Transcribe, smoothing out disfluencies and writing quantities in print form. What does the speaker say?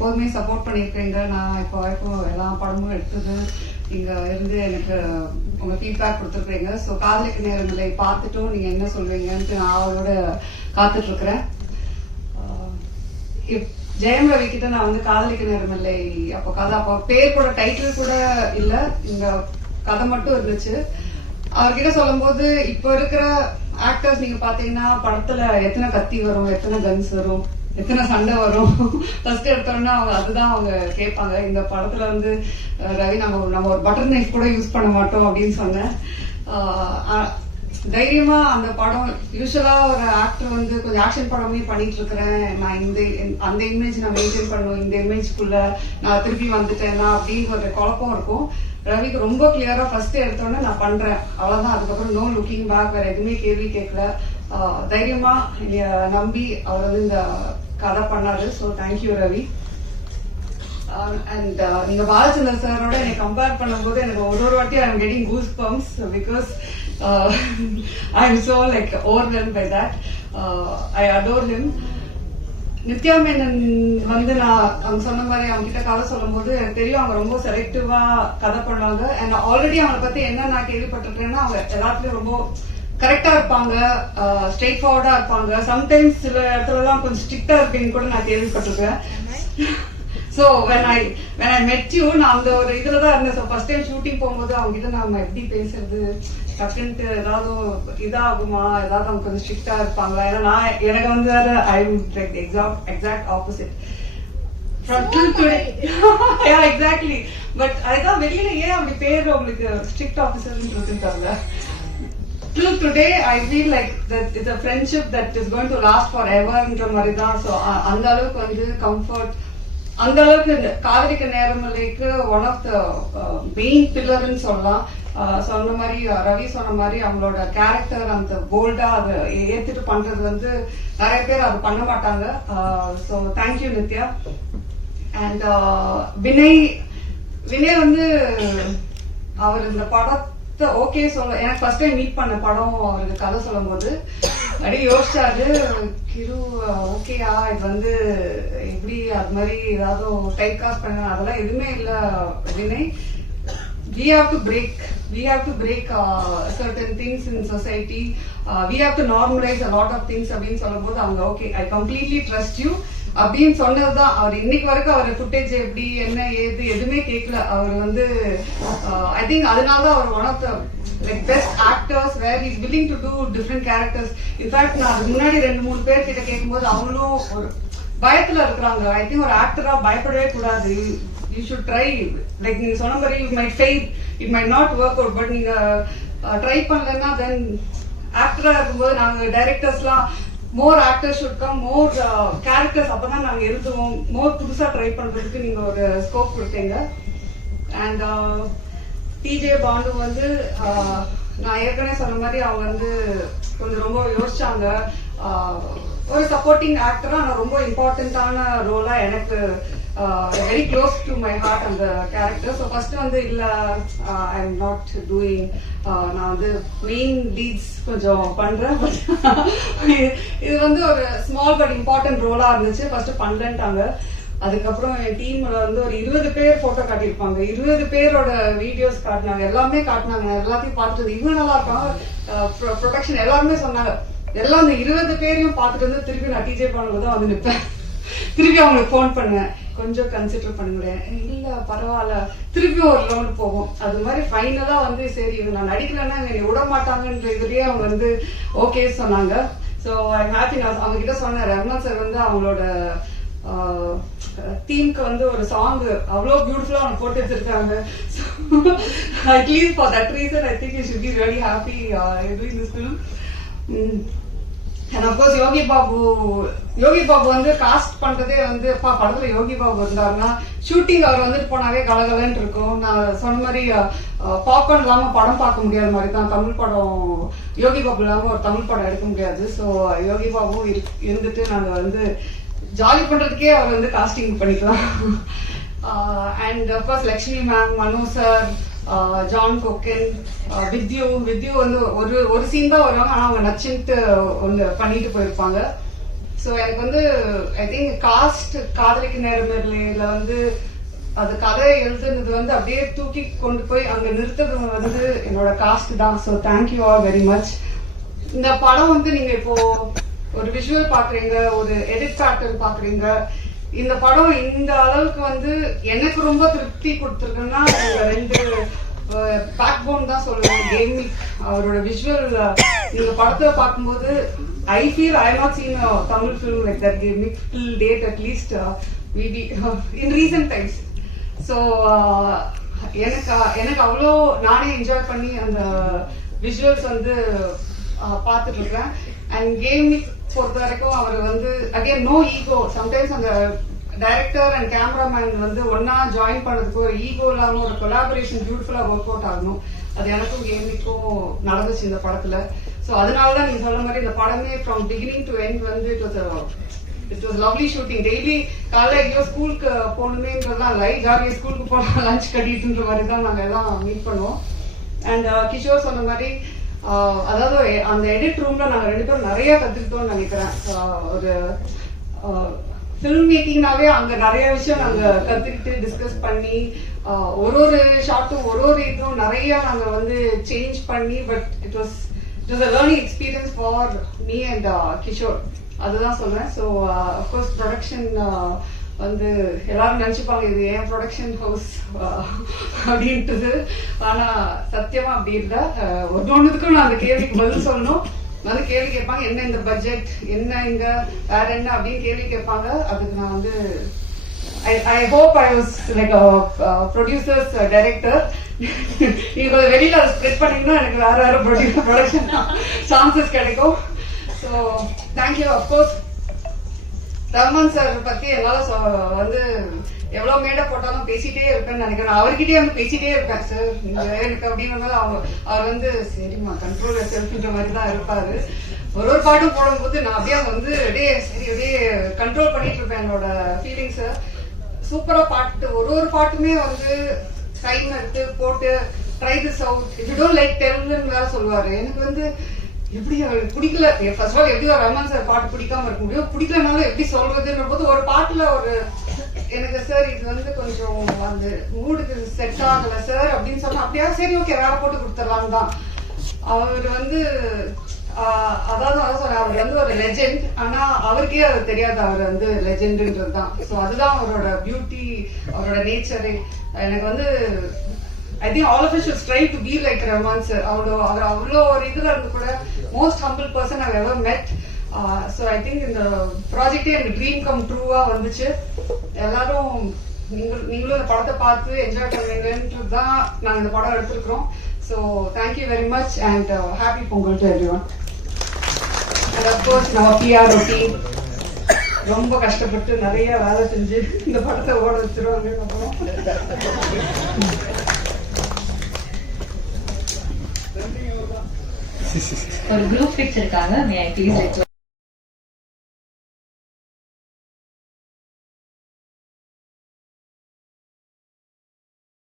எப்போதுமே சப்போர்ட் பண்ணியிருக்கீங்க. நான் இப்போ வரைக்கும் எல்லா படமும் எடுத்தது இங்க இருந்து எனக்கு உங்க ஃபீட்பேக் கொடுத்துருக்கீங்க. ஸோ காதலிக்கு நேரங்களை பார்த்துட்டும் நீங்க என்ன சொல்வீங்கன்ட்டு நான் அவரோட காத்துட்டு இருக்கிறேன். ஜெயம் ரவி கிட்ட நான் வந்து காதலிக்க நேரமில்லை அப்போ கதை அப்போ பேர் கூட டைட்டில் கூட இல்ல, இந்த கதை மட்டும் இருந்துச்சு. அவர்கிட்ட சொல்லும் போது இப்போ இருக்கிற ஆக்டர்ஸ் நீங்க பாத்தீங்கன்னா படத்துல எத்தனை கத்தி வரும், எத்தனை கன்ஸ் வரும், எத்தனை சண்டை வரும், ஃபர்ஸ்ட் எடுத்தோம்னா அவங்க அதுதான் அவங்க கேட்பாங்க. இந்த படத்துல வந்து ரவி நம்ம ஒரு பட்டர் நைஃப் கூட யூஸ் பண்ண மாட்டோம் அப்படின்னு சொன்னேன். தைரியமா அந்த படம் யூஸ்வலா ஒரு ஆக்டர் வந்து கொஞ்சம் ஆக்ஷன் படமே பண்ணிட்டு இருக்கிறேன், நான் அந்த இமேஜ் நான் மெயின்டைன் பண்ணணும், இந்த இமேஜ்க்குள்ள நான் திருப்பி வந்துட்டேன்னா அப்படின்னு ஒரு குழப்பம் இருக்கும். ரவிக்கு ரொம்ப கிளியரா ஃபர்ஸ்ட் எடுத்தோன்னே நான் பண்றேன் அவ்வளவுதான், அதுக்கப்புறம் நோ லுக்கிங் பேக், வேற எதுவுமே கேள்வி கேட்கல, தைரியமா நம்பி அவர் வந்து இந்த கதை பண்ணாரு. So thank you Ravi. அண்ட் நீங்க பாலச்சந்தர் சாரோட என்னை கம்பேர் பண்ணும்போது எனக்கு ஒரு வாட்டி I am getting goose bumps because I am so like overwhelmed by that. I adore him. Nithya Menen வந்து நான் அவங்க சொன்ன மாதிரி அவங்க கிட்ட கதை சொல்லும் போது எனக்கு தெரியும் அவங்க ரொம்ப செலக்டிவா கதை பண்ணுவாங்க. அண்ட் ஆல்ரெடி அவங்களை பத்தி என்ன நான் கேள்விப்பட்டிருக்கேன்னா அவங்க எல்லாத்துலயும் ரொம்ப கரெக்டா இருப்பாங்க, ஸ்ட்ரெயிட் ஃபார்வர்டா இருப்பாங்க. சம்டைம்ஸ் சில இடத்துல எல்லாம் கொஞ்சம் ஸ்ட்ரிக்டா இருப்பீங்கன்னு கூட நான் கேள்விப்பட்டிருக்கேன். So when I met you நான் அந்த ஒரு இதுலதான் இருந்தேன். ஸோ ஃபர்ஸ்ட் டைம் ஷூட்டிங் போகும்போது அவங்க கிட்ட நம்ம எப்படி பேசுறது, டக்குன்ட்டு ஏதாவது இதாகுமா, ஏதாவது அவங்க கொஞ்சம் ஸ்ட்ரிக்டா இருப்பாங்களா, ஏன்னா எனக்கு வந்து I would like exact opposite exactly. But அதுதான் வெளியில ஏன் அப்படி பேர் உங்களுக்கு ஸ்ட்ரிக்ட் ஆபீசர்ன்றது தெரியல. Till today I feel like that it's a friendship that is going to last forever ன்ற மாதிரி தான். ஸோ அந்த அளவுக்கு வந்து கம்ஃபர்ட், அந்த அளவுக்கு காதலிக்க நேரமில்லைக்கு ஒன் ஆஃப் த மெயின் பில்லர்னு சொல்லலாம். சொன்ன மாதிரி ரவி சொன்ன மாதிரி அவங்களோட கேரக்டர் அந்த போல்டா அதை ஏத்துட்டு பண்றது வந்து நிறைய பேர் அது பண்ண மாட்டாங்க. So thank you Nithya. And Vinay வந்து அவர் இந்த படத்தை ஓகே சொல்ல எனக்கு ஃபர்ஸ்ட் டைம் மீட் பண்ண படம் அவருக்கு கதை சொல்லும் போது அப்படியே யோசிச்சாரு, கிரு ஓகேயா இது வந்து எப்படி அது மாதிரி ஏதாவது டைப் காஸ்ட் பண்ண அதெல்லாம் எதுவுமே இல்ல Vinay. We have to break certain things in society. We have to normalize a lot of things அப்படின்னு சொல்லும் போது அவங்க okay I completely trust you அப்படின்னு சொன்னதுதான். அவர் இன்னைக்கு வரைக்கும் அவர் ஃபுட்டேஜ் எப்படி என்ன ஏது எதுவுமே கேட்கல. அவர் வந்து ஐ திங்க் அதனாலதான் அவர் one of the like best actors where is willing to do different characters. In fact நான் அதுக்கு முன்னாடி 2-3 பேர் கிட்ட கேட்கும்போது அவங்களும் ஒரு பயத்துல இருக்கிறாங்க. ஐ திங்க் ஒரு ஆக்டரா பயப்படவே கூடாது. You should try. Like நீங்க சொன்ன மாதிரி you might fail, it might not work out, but நீங்க ட்ரை பண்ணலன்னா then ஆக்டரா இருக்கும்போது நாங்க டைரக்டர்ஸ்லாம் more actors should come, more characters அப்பதான் நாங்க எழுதுவோம், மோர் புதுசா ட்ரை பண்றதுக்கு நீங்க ஒரு ஸ்கோப் கொடுத்தீங்க. அண்ட் டிஜே பாண்டு வந்து நான் ஏற்கனவே சொன்ன மாதிரி அவங்க வந்து கொஞ்சம் ரொம்ப யோசிச்சாங்க. ஒரு சப்போர்ட்டிங் ஆக்டரா நான் ரொம்ப இம்பார்ட்டன்டான ரோலா எனக்கு very close to my heart அந்த கேரக்டர். ஸோ ஃபர்ஸ்ட் வந்து இல்ல ஐ எம் நாட் டூயிங், நான் வந்து மெயின் லீட்ஸ் கொஞ்சம் பண்றேன். இது வந்து ஒரு ஸ்மால் பட் இம்பார்ட்டன்ட் ரோலா இருந்துச்சு. ஃபர்ஸ்ட் பண்ணலன்ட்டாங்க. அதுக்கப்புறம் என் டீம்ல வந்து ஒரு 20 பேர் போட்டோ காட்டியிருப்பாங்க, 20 பேரோட வீடியோஸ் காட்டினாங்க, எல்லாமே காட்டினாங்க. எல்லாத்தையும் பார்த்துட்டு இவங்க நல்லா இருக்காங்க, ப்ரொடக்ஷன் எல்லாருமே சொன்னாங்க. எல்லாம் அந்த 20 பேரையும் பார்த்துட்டு வந்து திருப்பி நான் டிஜே பானுக்கு தான் வந்து நிற்பேன். திருப்பி அவங்களுக்கு ஃபோன் பண்ணுவேன், கொஞ்சம் கன்சிடர் பண்ணுங்களேன், இல்ல பரவாயில்ல, திருப்பி ஒரு ரவுண்ட் போகும். அது மாதிரி ஃபைனலா வந்து சரி இவங்க நான் நடிக்கலன்னா என்னை விட மாட்டாங்கன்ற இதுலயே அவங்க வந்து ஓகே சொன்னாங்க. So I am happy. நான் அவங்க கிட்ட சொன்னேன், ரஹ்மான் சார் வந்து அவங்களோட தீம்க்கு வந்து ஒரு சாங் அவ்வளோ பியூட்டிஃபுல்லா அவங்க போட்டு வச்சிருக்காங்க. At least for that reason I think you should be really happy doing this film. And of course Yogi Babu வந்து காஸ்ட் பண்றதே வந்து படத்துல யோகி பாபு இருந்தாருன்னா ஷூட்டிங் அவர் வந்துட்டு போனாவே கலகலன்னு இருக்கும். நான் சொன்ன மாதிரி பாப்கார்ன் இல்லாம படம் பார்க்க முடியாத மாதிரி தான் தமிழ் படம். யோகி பாபு இல்லாம ஒரு தமிழ் படம் எடுக்க முடியாது. ஸோ யோகி பாபு இருந்துட்டு நாங்க வந்து ஜாலி பண்றதுக்கே அவர் வந்து காஸ்டிங் பண்ணிக்கலாம். And of course Lakshmi ma'am, Mano sir, John Kokken, with you வந்து ஒரு சீன் தான் வருவாங்க, ஆனா அவங்க நச்சுன்ட்டு ஒன்று பண்ணிட்டு போயிருப்பாங்க. ஸோ எனக்கு வந்து ஐ திங்க் காஸ்ட் காதலிக்கு நேரமில்லையில வந்து அது கதை எழுதுனது வந்து அப்படியே தூக்கி கொண்டு போய் அங்க நிறுத்தது வந்து என்னோட காஸ்ட் தான். So thank you all very much. இந்த படம் வந்து நீங்க இப்போ ஒரு விஷுவல் பாக்குறீங்க, ஒரு எடிட் பேட்டர்ன் பாக்குறீங்க. இந்த படம் இந்த அளவுக்கு வந்து எனக்கு ரொம்ப திருப்தி கொடுத்துருக்குன்னா இந்த 2 பேக் போன் தான் சொல்லுவேன். கேமிக் அவரோட விஷுவல் இந்த படத்தை பார்க்கும்போது I feel I have not seen a Tamil film like that Gamik till date, at least maybe in recent times. So எனக்கு அவ்வளோ நானே என்ஜாய் பண்ணி அந்த விஷுவல்ஸ் வந்து பார்த்துட்டு இருக்கேன். அண்ட் கேமிக் பொறுத்த வரைக்கும் அவர் வந்து அகைன் நோ ஈகோ. சம்டைம்ஸ் அந்த டைரக்டர் அண்ட் கேமராமேன் வந்து ஒன்னா ஜாயின் பண்ணதுக்கு ஒரு ஈகோ இல்லாம ஒரு கொலாபரேஷன் பியூட்டிஃபுல்லா ஒர்க் அவுட் ஆகணும். அது எனக்கும் கேமிக்கும் நடந்துச்சு இந்த படத்துல. ஸோ அதனாலதான் நீங்க சொல்ற மாதிரி இந்த படமே ஃப்ரம் பிகினிங் டு எண்ட் வந்து it was lovely shooting. Daily காலைல எங்கேயோ ஸ்கூலுக்கு போகணுமேன்றதுலாம் இல்லை, ஜாலியாக ஸ்கூலுக்கு போனால் லஞ்ச் கட்டிட்டுன்ற மாதிரி தான் நாங்கள் எல்லாம் மீட் பண்ணுவோம். அண்ட் கிஷோர் சொன்ன மாதிரி அதாவது அந்த எடிட் ரூம்ல நாங்க 2 பேரும் நிறைய கத்துக்கிட்டோம்னு நினைக்கிறேன். ஒரு ஃபில்ம் மேக்கிங்னாவே அங்க நிறைய விஷயம் நாங்க கத்துக்கிட்டு டிஸ்கஸ் பண்ணி ஒரு ஷார்ட்டும் ஒரு இதுவும் நிறைய நாங்க வந்து சேஞ்ச் பண்ணி, but it was a learning experience for me and Kishore. அதுதான் சொல்றேன். ஸோ அஃப்கோர்ஸ் ப்ரொடக்ஷன் வந்து எல்லாரும் நினைச்சுப்பாங்க இது ஏன் ப்ரொடக்ஷன் ஹவுஸ் அப்படின்ட்டு. ஆனா சத்தியமா அப்படி இல்லை. ஒன்னொன்னுக்கும் நான் அந்த கேள்விக்கு பதில் சொல்லணும். வந்து கேள்வி கேட்பாங்க, என்ன இந்த பட்ஜெட், என்ன இங்க வேற என்ன அப்படின்னு கேள்வி கேட்பாங்க. அதுக்கு நான் வந்து I hope I was like a producer's director. நீங்க வெளியில ஸ்ப்ரெட் பண்ணீங்கன்னா எனக்கு வேற ப்ரொடக்ஷன் சான்சஸ் கிடைக்கும். So thank you. Of course Rahman sir பத்தி என்னால வந்து எவ்வளவு மேடை போட்டாலும் பேசிட்டே இருப்பேன்னு நினைக்கிறேன். அவர்கிட்டயே வந்து பேசிட்டே இருப்பேன். சார் எனக்கு அப்படின்னு அவர் வந்து சரிம்மா கண்ட்ரோல் செல்ஃப்ன்ற மாதிரி தான் இருப்பாரு. ஒரு பாட்டும் போடும்போது நான் அப்படியே வந்து அப்படியே சரி அப்படியே கண்ட்ரோல் பண்ணிட்டு இருப்பேன் என்னோட ஃபீலிங்ஸை. சூப்பரா பாட்டு ஒரு பாட்டுமே வந்து டைம் எடுத்து போட்டு try this out, if you don't like டெல்லுன்னு வேற சொல்லுவாரு. எனக்கு வந்து எப்படி அவருக்கு பிடிக்கல, ஃபர்ஸ்ட் ஆஃப் ஆல் எப்படி ஒரு ரஹ்மான் சார் பாட்டு பிடிக்காம இருக்க முடியும், பிடிக்கலனாலும் எப்படி சொல்றதுன்ற போது ஒரு பாட்டுல ஒரு எனக்கு சார் இது வந்து கொஞ்சம் அந்த மூடுக்கு செட் ஆகல சார் அப்படின்னு சொன்னா அப்படியா சரி ஓகே வேற போட்டு கொடுத்துடலாம் தான். அவர் வந்து அதாவது அவர் வந்து ஒரு லெஜெண்ட். ஆனா அவருக்கே அது தெரியாது அவர் வந்து லெஜெண்ட்ன்றது தான். ஸோ அதுதான் அவரோட பியூட்டி, அவரோட நேச்சரு. எனக்கு வந்து I think all of us should strive to be like Rahman sir. அவர் அவ்வளோ ஒரு இதுல இருந்து கூட most humble person I've ever met. So I think இந்த ப்ராஜெக்டே எனக்கு ட்ரீம் கம் ட்ரூவா வந்துச்சு. எல்லாரும் நீங்களும் இந்த படத்தை பார்த்து என்ஜாய் பண்ணுவீங்கன்றது தான் நாங்கள் இந்த படம் எடுத்திருக்கிறோம். So thank you very much and happy Pongal to everyone. And of course நம்ம பிஆர் டீம் ரொம்ப கஷ்டப்பட்டு நிறைய வேலை செஞ்சு இந்த படத்தை ஓட வச்சிருவாங்க. அப்புறம் ஒரு குரூப் பிக்சருக்காக மே ஐ ப்ளீஸ்